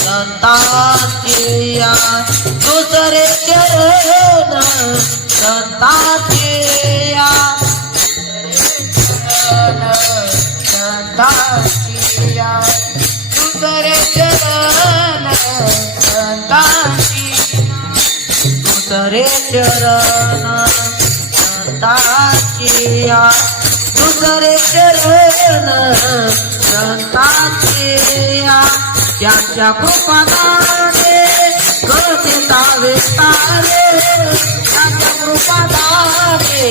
संता KIA दुसरे चरण संता KIA संता KIA दुसरे चरण संता दुसरे चरण संता किया दुसरे चरण संता त्याच्या कृपादाने करते तावे तारे त्याच्या कृपादाने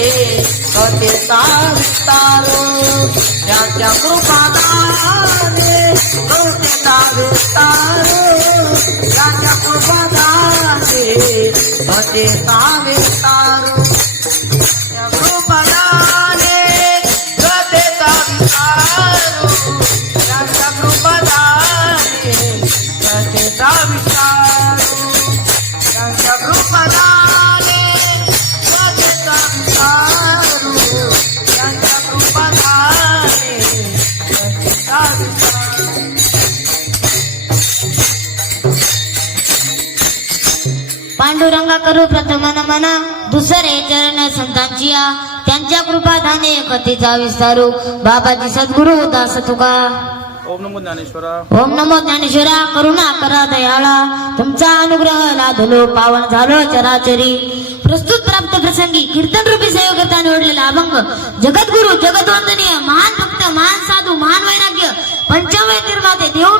करते तावे तारो त्याच्या कृपादाने करते तावे तारो त्याच्या कृपादाने करते तावे तारो. पांडुरंगा करू प्रथम नमना. दुसरे चरण संतांची त्यांच्या कृपा धाने कथेचा विस्तारू. बाबाजी सद्गुरु दास तुका. ओम नमो ज्ञानेश्वरा. ओम नमो ज्ञानेश्वरा. करुणा करा दयाळा. तुमचा अनुग्रह लाधलो पावन झालो चराचरी. प्रस्तुत प्राप्त प्रसंगी कीर्तन रूपी सहयोगता निवडलेला अभंग. जगद्गुरु जगदवंदनीय महान भक्त महान साधू महान वैराग्य पंचमय निर्माते देव